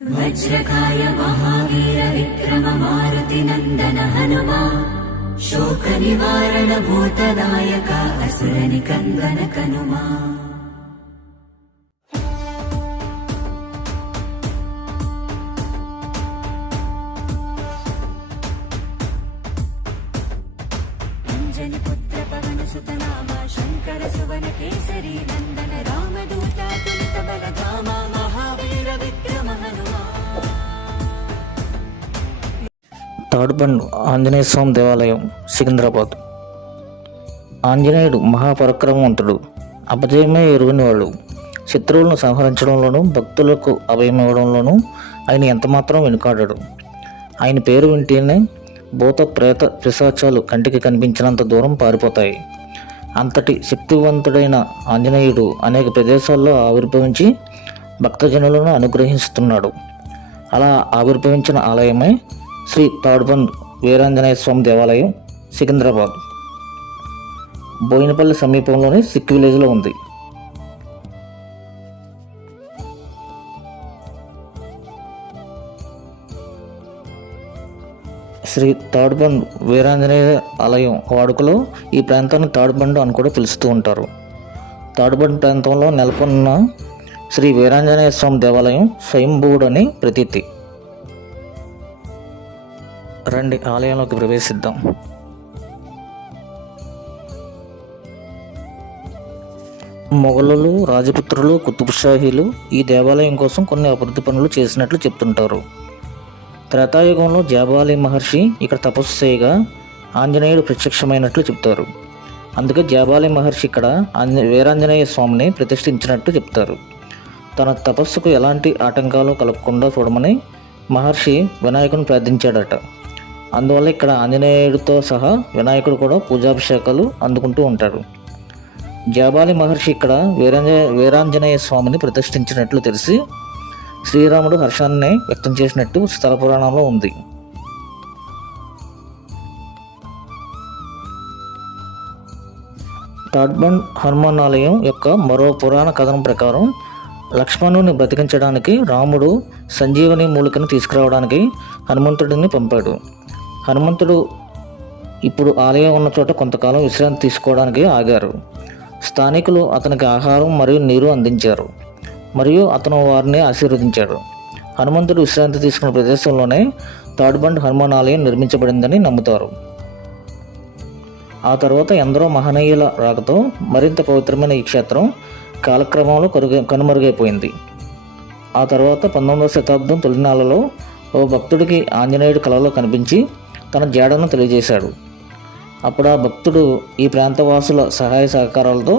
वज्रकाय महावीर विक्रम मारुति नंदन हनुमा शोक निवारण भूतनायक असुर निकंदन कनुमा। अंजनी पुत्र पवन सुत नाम शंकर सुवन केसरी नंदन रामदूत तुलित बलधामा महावीर विक्रम हनुमा। తాడుబండు ఆంజనేయ స్వామి దేవాలయం సికింద్రాబాద్. ఆంజనేయుడు మహాపరాక్రమవంతుడు, అపజయమే ఎరుగనివాడు. శత్రువులను సంహరించడంలోనూ భక్తులకు అభయమివ్వడంలోనూ ఆయన ఎంతమాత్రం వెనుకాడాడు. ఆయన పేరు వింటేనే భూత ప్రేత పిశాచాలు కంటికి కనిపించినంత దూరం పారిపోతాయి. అంతటి శక్తివంతుడైన ఆంజనేయుడు అనేక ప్రదేశాల్లో ఆవిర్భవించి భక్తజనులను అనుగ్రహిస్తున్నాడు. అలా ఆవిర్భవించిన ఆలయమే శ్రీ తాడుబండ్ వీరాంజనేయ స్వామి దేవాలయం సికింద్రాబాద్. బోయినపల్లి సమీపంలోని సిక్ విలేజ్లో ఉంది. శ్రీ తాడుబండ్ వీరాంజనేయ ఆలయం వాడుకలో ఈ ప్రాంతాన్ని తాడుబండు అని కూడా పిలుస్తూ ఉంటారు. తాడుబండ్ ప్రాంతంలో నెలకొన్న శ్రీ వీరాంజనేయ స్వామి దేవాలయం స్వయంభువుడు అని ప్రతీతి. రండి ఆలయంలోకి ప్రవేశిద్దాం. మొఘలులు, రాజపుత్రులు, కుతుబ్షాహీలు ఈ దేవాలయం కోసం కొన్ని అభివృద్ధి పనులు చేసినట్లు చెప్తుంటారు. త్రేతాయుగంలో జాబాలి మహర్షి ఇక్కడ తపస్సు చేయగా ఆంజనేయుడు ప్రత్యక్షమైనట్లు చెప్తారు. అందుకే జాబాలి మహర్షి ఇక్కడ వీరాంజనేయ స్వామిని ప్రతిష్ఠించినట్టు చెప్తారు. తన తపస్సుకు ఎలాంటి ఆటంకాలు కలగకుండా చూడమని మహర్షి వినాయకుని ప్రార్థించాడట. అందువల్ల ఇక్కడ ఆంజనేయుడితో సహా వినాయకుడు కూడా పూజాభిషేకాలు అందుకుంటూ ఉంటాడు. జాబాలి మహర్షి ఇక్కడ వీరాంజనేయ స్వామిని ప్రతిష్ఠించినట్లు తెలిసి శ్రీరాముడు హర్షాన్ని వ్యక్తం చేసినట్టు స్థల పురాణంలో ఉంది. తాడ్బండ్ హనుమాన్ ఆలయం యొక్క మరో పురాణ కథనం ప్రకారం లక్ష్మణుని బ్రతికించడానికి రాముడు సంజీవని మూలికను తీసుకురావడానికి హనుమంతుడిని పంపాడు. హనుమంతుడు ఇప్పుడు ఆలయం ఉన్న చోట కొంతకాలం విశ్రాంతి తీసుకోవడానికి ఆగారు. స్థానికులు అతనికి ఆహారం మరియు నీరు అందించారు మరియు అతను వారిని ఆశీర్వదించాడు. హనుమంతుడు విశ్రాంతి తీసుకున్న ప్రదేశంలోనే తాడుబండ్ హనుమాన్ ఆలయం నిర్మించబడిందని నమ్ముతారు. ఆ తర్వాత ఎందరో మహనీయుల రాకతో మరింత పవిత్రమైన ఈ క్షేత్రం కాలక్రమంలో కనుమరుగైపోయింది. ఆ తర్వాత 19వ శతాబ్దం తొలినాళ్లలో ఓ భక్తుడికి ఆంజనేయుడు కలలో కనిపించి తన జాడను తెలియజేశాడు. అప్పుడు ఆ భక్తుడు ఈ ప్రాంతవాసుల సహాయ సహకారాలతో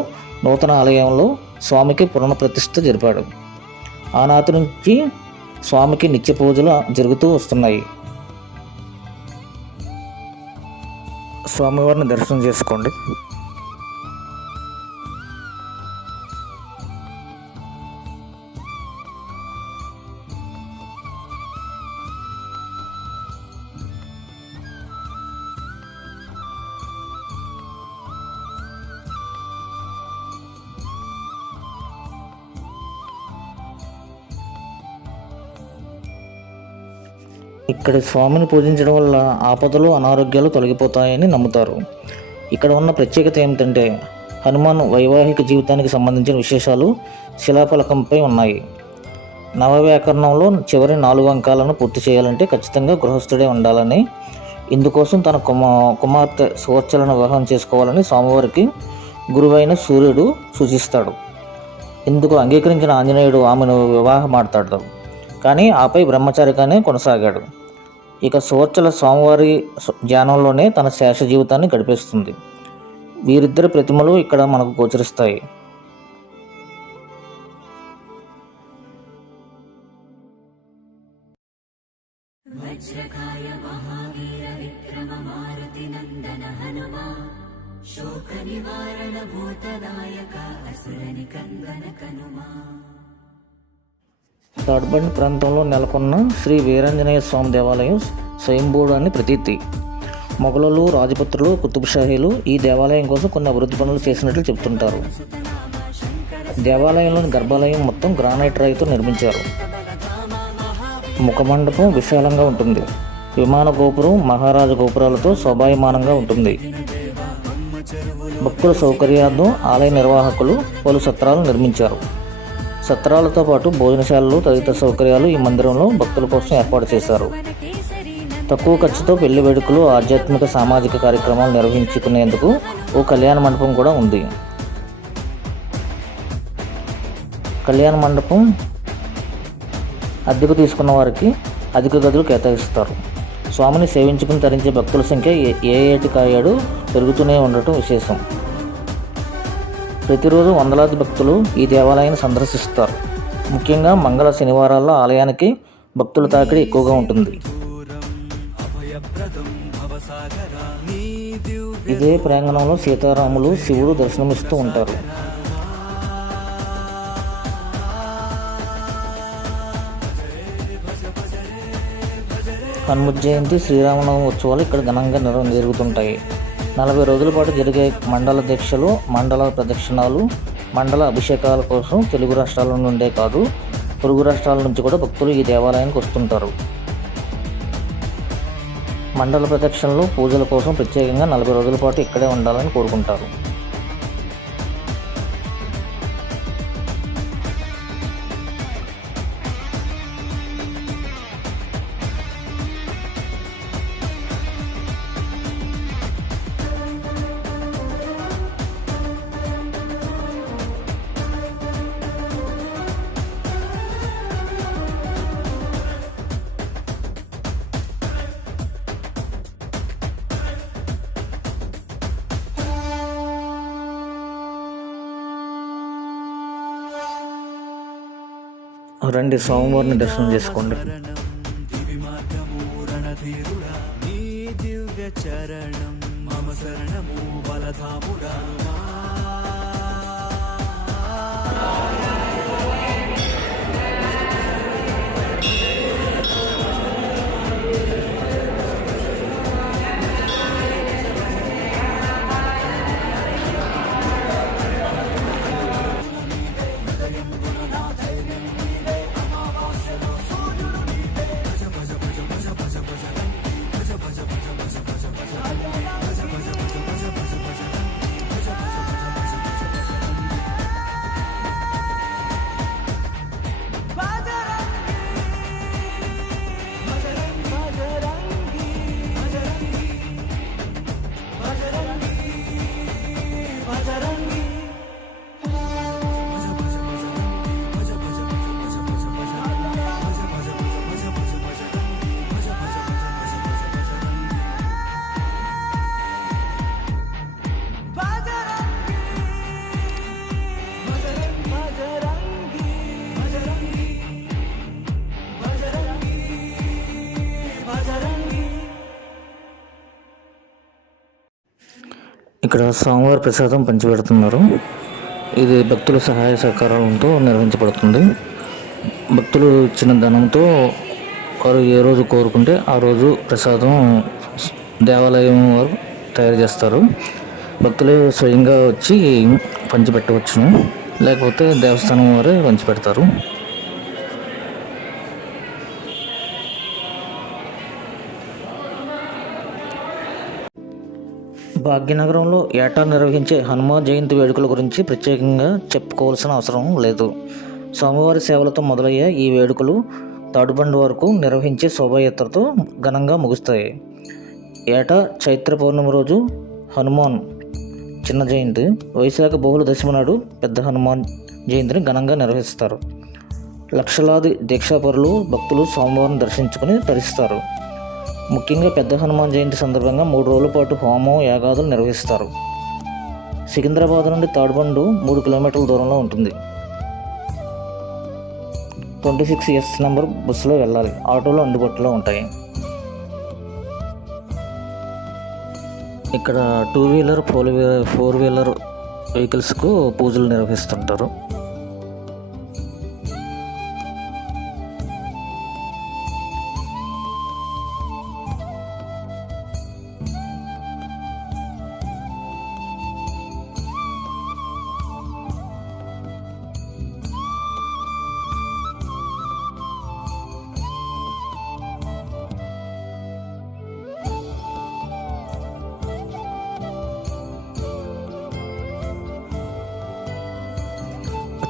నూతన ఆలయంలో స్వామికి పునఃప్రతిష్ఠ జరిపాడు. ఆనాటి నుంచి స్వామికి నిత్య పూజలు జరుగుతూ వస్తున్నాయి. స్వామివారిని దర్శనం చేసుకోండి. ఇక్కడి స్వామిని పూజించడం వల్ల ఆపదలు, అనారోగ్యాలు తొలగిపోతాయని నమ్ముతారు. ఇక్కడ ఉన్న ప్రత్యేకత ఏమిటంటే హనుమాన్ వైవాహిక జీవితానికి సంబంధించిన విశేషాలు శిలాఫలకంపై ఉన్నాయి. నవవ్యాకరణంలో చివరి 4 అంకాలను పూర్తి చేయాలంటే ఖచ్చితంగా గృహస్థుడే ఉండాలని, ఇందుకోసం తన కుమార్తె సువర్చలను వివాహం చేసుకోవాలని స్వామివారికి గురువైన సూర్యుడు సూచిస్తాడు. ఇందుకు అంగీకరించిన ఆంజనేయుడు ఆమెను వివాహమాడతాడు. కానీ ఆపై బ్రహ్మచారిగానే కొనసాగాడు. ఇక సువర్చల స్వామివారి ధ్యానంలోనే తన శేష జీవితాన్ని గడిపేస్తుంది. వీరిద్దరి ప్రతిమలు ఇక్కడ మనకు గోచరిస్తాయి. వజ్రకాయ మహావీర విక్రమ మారుతి నందన హనుమా శోక నివారణ భూతనాయక అసుర నికందన కనుమా. తాడ్బండ్ ప్రాంతంలో నెలకొన్న శ్రీ వీరాంజనేయ స్వామి దేవాలయం స్వయంభువుడు అని ప్రతీతి. మొఘలులు, రాజపుత్రులు, కుతుబ్షాహీలు ఈ దేవాలయం కోసం కొన్ని అభివృద్ధి పనులు చేసినట్లు చెబుతుంటారు. దేవాలయంలోని గర్భాలయం మొత్తం గ్రానైట్ రాయితో నిర్మించారు. ముఖమండపం విశాలంగా ఉంటుంది. విమాన గోపురం మహారాజ గోపురాలతో శోభాయమానంగా ఉంటుంది. భక్తుల సౌకర్యార్థం ఆలయ నిర్వాహకులు పలు సత్రాలు నిర్మించారు. సత్రాలతో పాటు భోజనశాలలు తదితర సౌకర్యాలు ఈ మందిరంలో భక్తుల కోసం ఏర్పాటు చేశారు. తక్కువ ఖర్చుతో పెళ్లి వేడుకలు, ఆధ్యాత్మిక సామాజిక కార్యక్రమాలు నిర్వహించుకునేందుకు ఓ కళ్యాణ మండపం కూడా ఉంది. కళ్యాణ మండపం అద్దెకు తీసుకున్న వారికి అధిక గదులు కేటాయిస్తారు. స్వామిని సేవించుకుని తరించే భక్తుల సంఖ్య ఏ ఏటికాయేడు పెరుగుతూనే ఉండటం విశేషం. ప్రతిరోజు వందలాది భక్తులు ఈ దేవాలయాన్ని సందర్శిస్తారు. ముఖ్యంగా మంగళ శనివారాల్లో ఆలయానికి భక్తుల తాకిడి ఎక్కువగా ఉంటుంది. ఇదే ప్రాంగణంలో సీతారాములు, శివుడు దర్శనమిస్తూ ఉంటారు. హనుమత్ జయంతి, శ్రీరామనవమి ఉత్సవాలు ఇక్కడ ఘనంగా జరుగుతుంటాయి. 40 రోజుల పాటు జరిగే మండల దీక్షలు, మండల ప్రదక్షిణాలు, మండల అభిషేకాల కోసం తెలుగు రాష్ట్రాల నుండే కాదు, పొరుగు రాష్ట్రాల నుంచి కూడా భక్తులు ఈ దేవాలయానికి వస్తుంటారు. మండల ప్రదక్షిణలు, పూజల కోసం ప్రత్యేకంగా 40 రోజుల పాటు ఇక్కడే ఉండాలని కోరుకుంటారు. రండి, స్వామివారిని దర్శనం చేసుకోండి. ఇక్కడ స్వామివారి ప్రసాదం పంచిపెడుతున్నారు. ఇది భక్తుల సహాయ సహకారాలతో నిర్వహించబడుతుంది. భక్తులు ఇచ్చిన ధనంతో వారు ఏ రోజు కోరుకుంటే ఆ రోజు ప్రసాదం దేవాలయం వారు తయారు చేస్తారు. భక్తులు స్వయంగా వచ్చి పంచిపెట్టవచ్చును, లేకపోతే దేవస్థానం వారే పంచిపెడతారు. భాగ్యనగరంలో ఏటా నిర్వహించే హనుమాన్ జయంతి వేడుకల గురించి ప్రత్యేకంగా చెప్పుకోవాల్సిన అవసరం లేదు. స్వామివారి సేవలతో మొదలయ్యే ఈ వేడుకలు తాడుబండి వరకు నిర్వహించే శోభాయాత్రతో ఘనంగా ముగుస్తాయి. ఏటా చైత్ర పౌర్ణమి రోజు హనుమాన్ చిన్న జయంతి, వైశాఖ బహుళ దశమి నాడు పెద్ద హనుమాన్ జయంతిని ఘనంగా నిర్వహిస్తారు. లక్షలాది దీక్షాపరులు, భక్తులు స్వామివారిని దర్శించుకుని తరిస్తారు. ముఖ్యంగా పెద్ద హనుమాన్ జయంతి సందర్భంగా 3 రోజుల పాటు హోమం, యాగాదులు నిర్వహిస్తారు. సికింద్రాబాద్ నుండి తాడుబండు 3 కిలోమీటర్ల దూరంలో ఉంటుంది. 26S నెంబర్ బస్సులో వెళ్ళాలి. ఆటోలు అందుబాటులో ఉంటాయి. ఇక్కడ 2 వీలర్, 4 వీలర్ వెహికల్స్కు పూజలు నిర్వహిస్తుంటారు.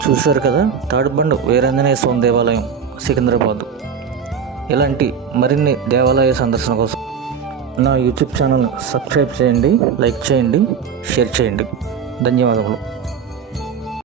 చూశారు కదా, తాడిబండు వీరాంజనేయ స్వామి దేవాలయం సికింద్రాబాద్. ఇలాంటి మరిన్ని దేవాలయ సందర్శన కోసం నా యూట్యూబ్ ఛానల్ సబ్స్క్రైబ్ చేయండి, లైక్ చేయండి, షేర్ చేయండి. ధన్యవాదములు.